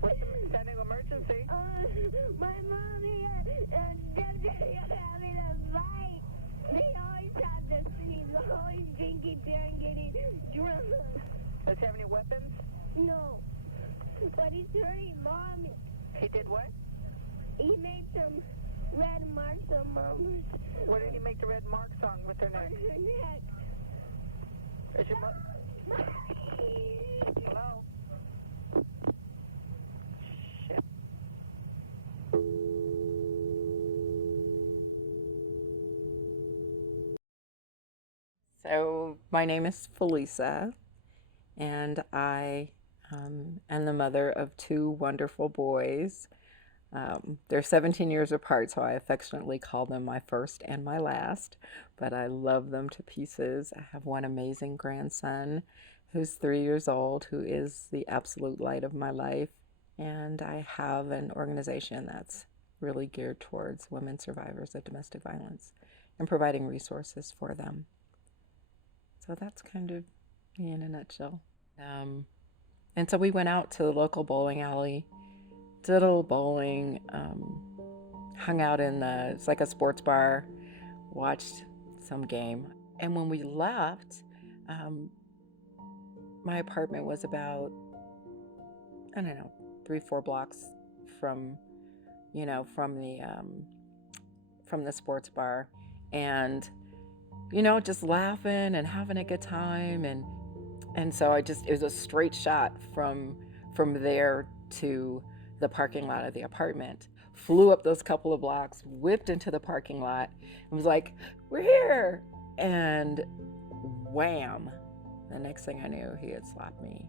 What's the standing emergency? My mommy and daddy are having a fight. They always have this. He's always drinking beer and getting drunk. Does he have any weapons? No, but he's hurting mommy. He did what? He made some red marks on mom. Where did he make the red marks on with their neck? On her neck. Is your Hello? Shit. So my name is Felisa, and I am the mother of two wonderful boys. They're 17 years apart, so I affectionately call them my first and my last, but I love them to pieces. I have one amazing grandson who's 3 years old, who is the absolute light of my life, and I have an organization that's really geared towards women survivors of domestic violence and providing resources for them. So that's kind of me in a nutshell. And so we went out to the local bowling alley, did a little bowling, hung out in it's like a sports bar, watched some game. And when we left, my apartment was about, I don't know, 3-4 blocks from the sports bar. And just laughing and having a good time, and so it was a straight shot from there to the parking lot of the apartment. Flew up those couple of blocks, whipped into the parking lot, and was like, "We're here!" And wham! The next thing I knew, he had slapped me.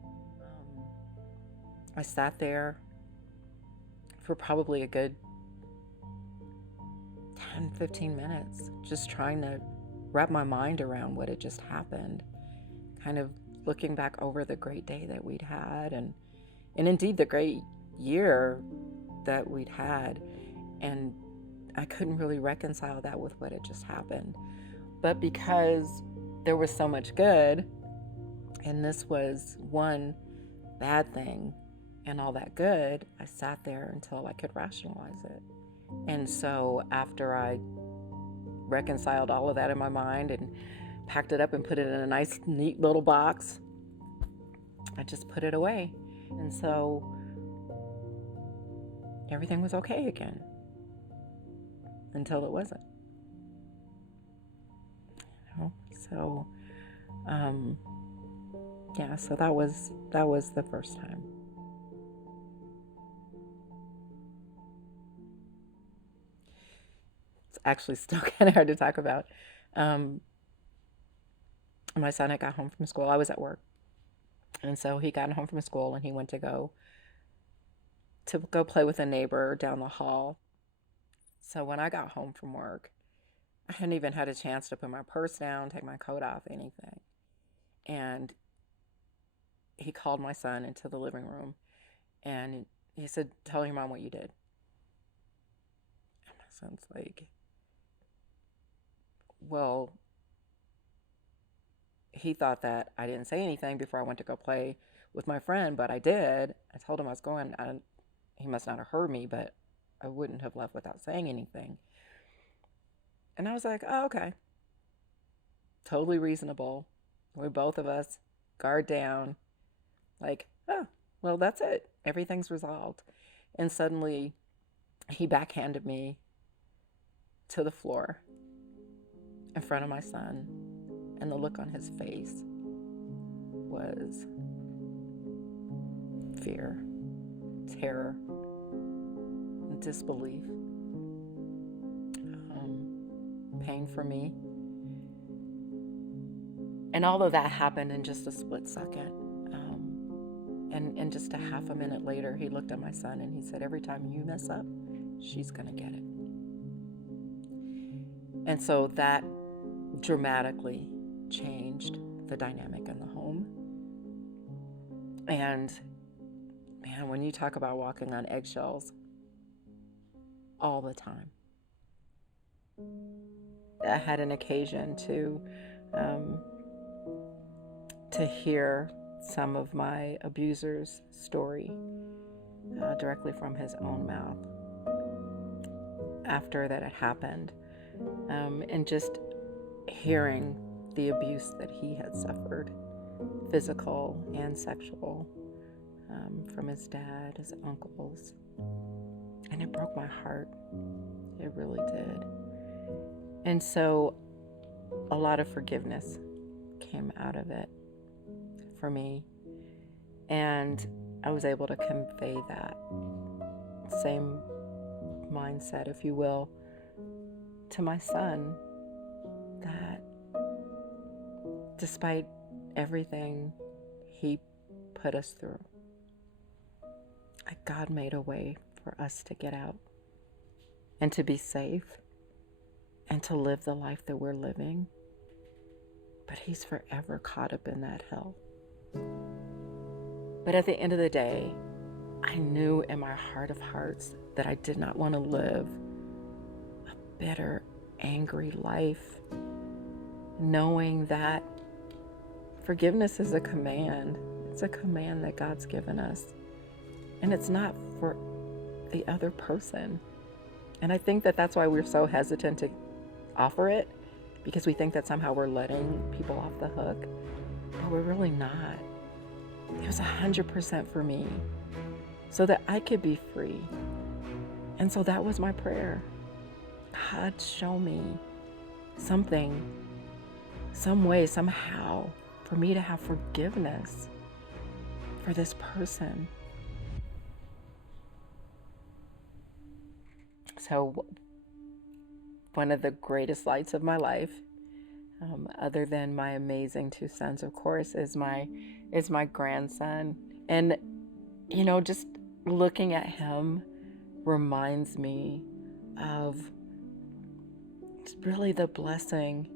I sat there for probably a good 10-15 minutes, just trying to wrap my mind around what had just happened, kind of looking back over the great day that we'd had, and indeed the great year that we'd had, and I couldn't really reconcile that with what had just happened. But because there was so much good, and this was one bad thing and all that good, I sat there until I could rationalize it. And so after I reconciled all of that in my mind and packed it up and put it in a nice, neat little box, I just put it away. And so everything was okay again until it wasn't. So so that was the first time. Actually still kind of hard to talk about. My son had got home from school. I was at work, and so he got home from school and he went to go play with a neighbor down the hall. So when I got home from work, I hadn't even had a chance to put my purse down, take my coat off, anything. And he called my son into the living room and he said, "Tell your mom what you did." And my son's like, well, he thought that I didn't say anything before I went to go play with my friend, but I did. I told him I was going. He must not have heard me, but I wouldn't have left without saying anything. And I was like, oh, okay. Totally reasonable. We both of us, guard down, like, oh, well, that's it. Everything's resolved. And suddenly he backhanded me to the floor in front of my son, and the look on his face was fear, terror, disbelief, pain for me. And all of that happened in just a split second. And just a half a minute later, he looked at my son and he said, "Every time you mess up, she's gonna get it." And so that dramatically changed the dynamic in the home. And man, when you talk about walking on eggshells all the time, I had an occasion to hear some of my abuser's story directly from his own mouth after that had happened, and just hearing the abuse that he had suffered, physical and sexual, from his dad, his uncles. And it broke my heart. It really did. And so a lot of forgiveness came out of it for me. And I was able to convey that same mindset, if you will, to my son, that despite everything he put us through, God made a way for us to get out and to be safe and to live the life that we're living. But he's forever caught up in that hell. But at the end of the day, I knew in my heart of hearts that I did not want to live a bitter, angry life, knowing that forgiveness is a command. It's a command that God's given us. And it's not for the other person. And I think that that's why we're so hesitant to offer it, because we think that somehow we're letting people off the hook. But we're really not. It was 100% for me, so that I could be free. And so that was my prayer. God, show me something, some way, somehow, for me to have forgiveness for this person. So one of the greatest lights of my life, other than my amazing two sons, of course, is my grandson. And, just looking at him reminds me of really the blessing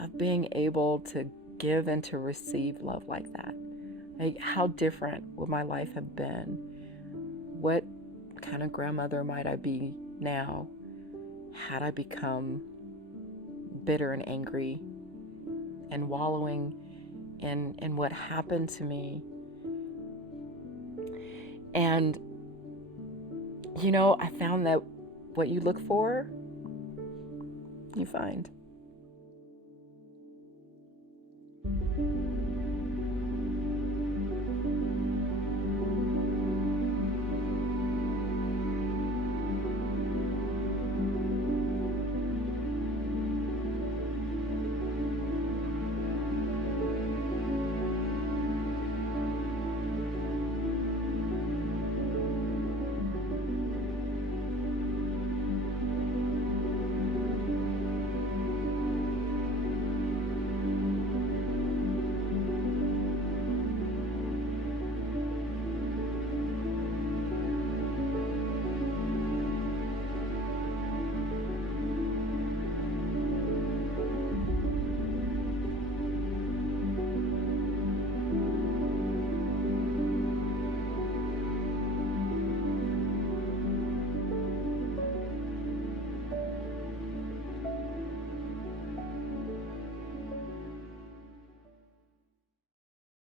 of being able to give and to receive love like that. Like, how different would my life have been? What kind of grandmother might I be now had I become bitter and angry and wallowing in what happened to me? And I found that what you look for, you find.